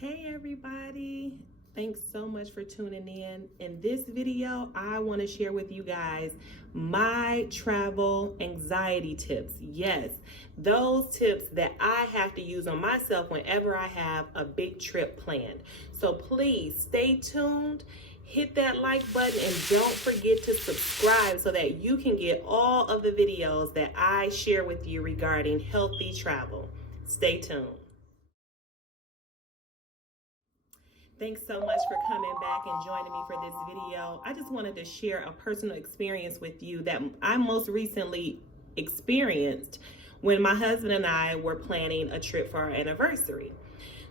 Hey everybody, thanks so much for tuning in. In this video, I want to share with you guys my travel anxiety tips. Yes, those tips that I have to use on myself whenever I have a big trip planned. So please stay tuned, hit that like button, and don't forget to subscribe so that you can get all of the videos that I share with you regarding healthy travel. Stay tuned. Thanks so much for coming back and joining me for this video. I just wanted to share a personal experience with you that I most recently experienced when my husband and I were planning a trip for our anniversary.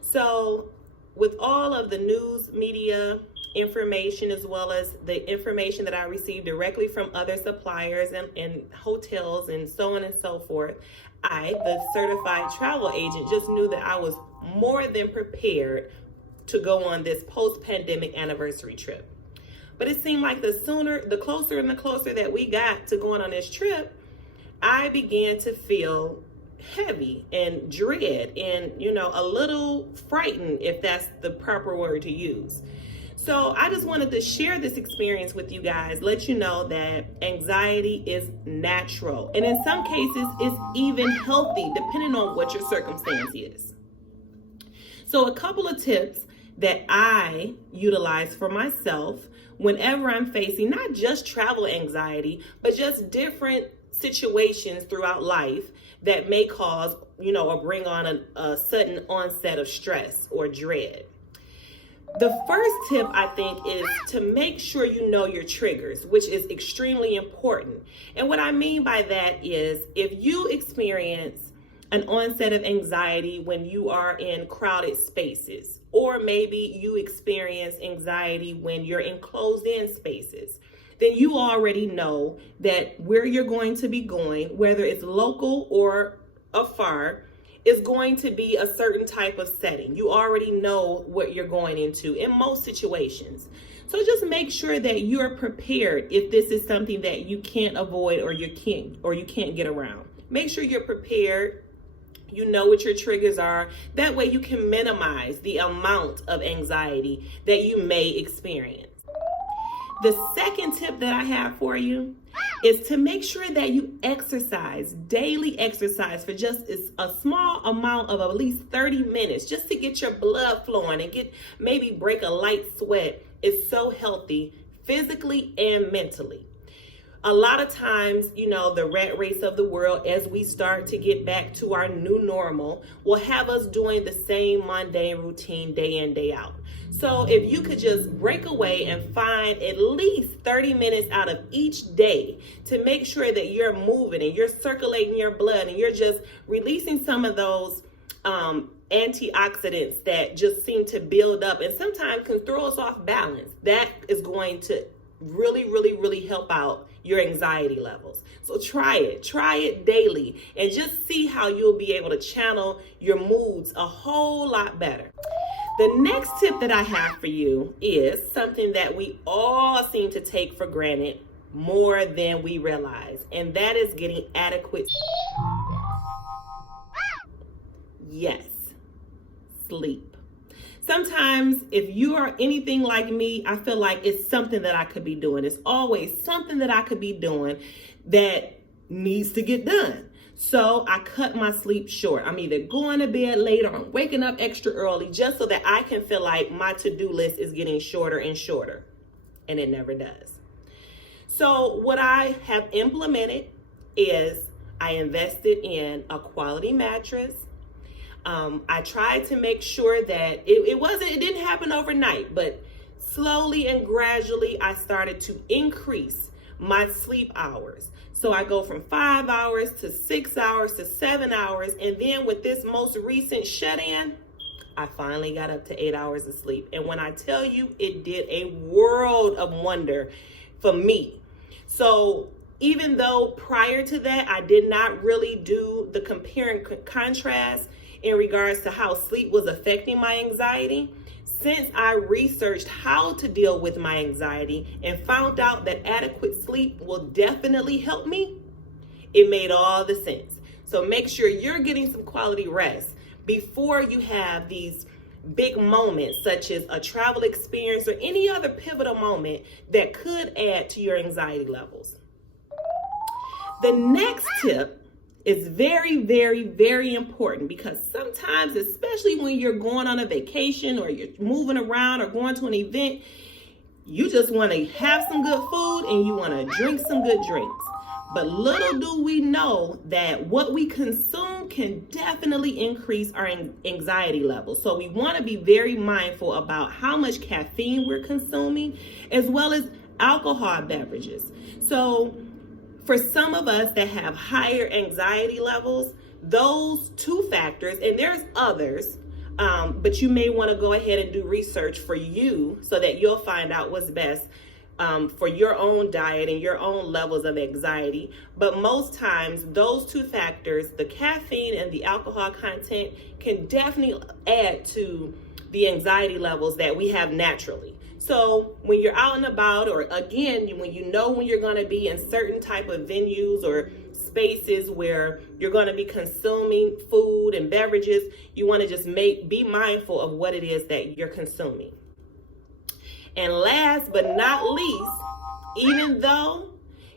So with all of the news media information, as well as the information that I received directly from other suppliers and hotels and so on and so forth, I, the certified travel agent, just knew that I was more than prepared to go on this post-pandemic anniversary trip. But it seemed like the closer and the closer that we got to going on this trip, I began to feel heavy and dread and, a little frightened, if that's the proper word to use. So I just wanted to share this experience with you guys, let you know that anxiety is natural. And in some cases, it's even healthy, depending on what your circumstance is. So a couple of tips that I utilize for myself whenever I'm facing not just travel anxiety, but just different situations throughout life that may cause, or bring on a sudden onset of stress or dread. The first tip, I think, is to make sure you know your triggers, which is extremely important. And what I mean by that is if you experience an onset of anxiety when you are in crowded spaces, or maybe you experience anxiety when you're in closed-in spaces, then you already know that where you're going to be going, whether it's local or afar, is going to be a certain type of setting. You already know what you're going into in most situations. So just make sure that you're prepared if this is something that you can't avoid or you can't get around. Make sure you're prepared. You know what your triggers are. That way you can minimize the amount of anxiety that you may experience. The second tip that I have for you is to make sure that you exercise, daily exercise for just a small amount of at least 30 minutes, just to get your blood flowing and maybe break a light sweat. Is so healthy physically and mentally. A lot of times, the rat race of the world, as we start to get back to our new normal, will have us doing the same mundane routine day in, day out. So if you could just break away and find at least 30 minutes out of each day to make sure that you're moving and you're circulating your blood and you're just releasing some of those antioxidants that just seem to build up and sometimes can throw us off balance, that is going to really, really, really help out your anxiety levels. So try it daily and just see how you'll be able to channel your moods a whole lot better. The next tip that I have for you is something that we all seem to take for granted more than we realize, and that is getting adequate sleep. Sometimes if you are anything like me, I feel like it's something that I could be doing. It's always something that I could be doing that needs to get done. So I cut my sleep short. I'm either going to bed later or I'm waking up extra early just so that I can feel like my to-do list is getting shorter and shorter. And it never does. So what I have implemented is I invested in a quality mattress. I tried to make sure that it didn't happen overnight, but slowly and gradually I started to increase my sleep hours. So I go from 5 hours to 6 hours to 7 hours. And then with this most recent shut-in, I finally got up to 8 hours of sleep. And when I tell you, it did a world of wonder for me. So even though prior to that, I did not really do the compare and contrast in regards to how sleep was affecting my anxiety, since I researched how to deal with my anxiety and found out that adequate sleep will definitely help me, it made all the sense. So make sure you're getting some quality rest before you have these big moments, such as a travel experience or any other pivotal moment that could add to your anxiety levels. The next tip is very, very, very important, because sometimes, especially when you're going on a vacation or you're moving around or going to an event, you just want to have some good food and you want to drink some good drinks. But little do we know that what we consume can definitely increase our anxiety levels. So we want to be very mindful about how much caffeine we're consuming, as well as alcohol beverages. So for some of us that have higher anxiety levels, those two factors, and there's others, but you may want to go ahead and do research for you so that you'll find out what's best for your own diet and your own levels of anxiety. But most times, those two factors, the caffeine and the alcohol content, can definitely add to the anxiety levels that we have naturally. So when you're out and about, or again, when you know when you're going to be in certain type of venues or spaces where you're going to be consuming food and beverages, you want to just be mindful of what it is that you're consuming. And last but not least, even though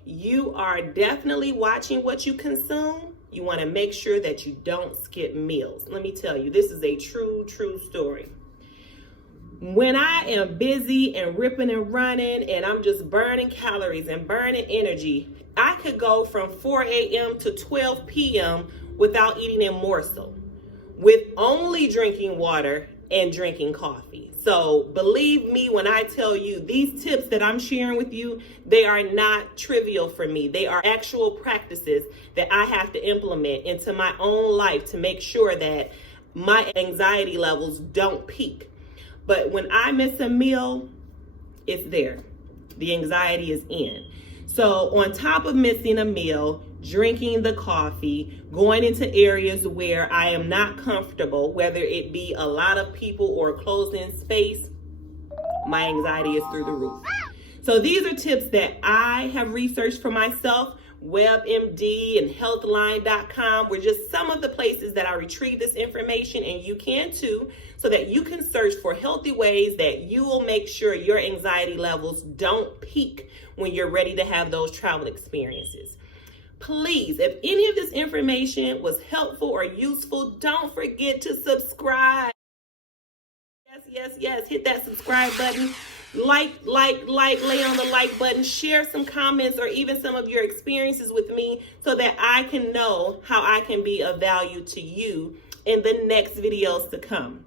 you are definitely watching what you consume, you want to make sure that you don't skip meals. Let me tell you, this is a true story. When I am busy and ripping and running and I'm just burning calories and burning energy, I could go from 4 a.m. to 12 p.m. without eating a morsel, with only drinking water and drinking coffee. So believe me when I tell you, these tips that I'm sharing with you, they are not trivial for me. They are actual practices that I have to implement into my own life to make sure that my anxiety levels don't peak. But when I miss a meal, it's there. The anxiety is in. So on top of missing a meal, drinking the coffee, going into areas where I am not comfortable, whether it be a lot of people or a closed-in space, my anxiety is through the roof. So these are tips that I have researched for myself. WebMD and Healthline.com were just some of the places that I retrieve this information, and you can too, so that you can search for healthy ways that you will make sure your anxiety levels don't peak when you're ready to have those travel experiences. Please, if any of this information was helpful or useful, don't forget to subscribe. Yes, hit that subscribe button. Like, lay on the like button, share some comments or even some of your experiences with me so that I can know how I can be of value to you in the next videos to come.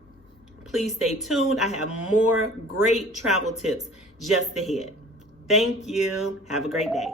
Please stay tuned. I have more great travel tips just ahead. Thank you. Have a great day.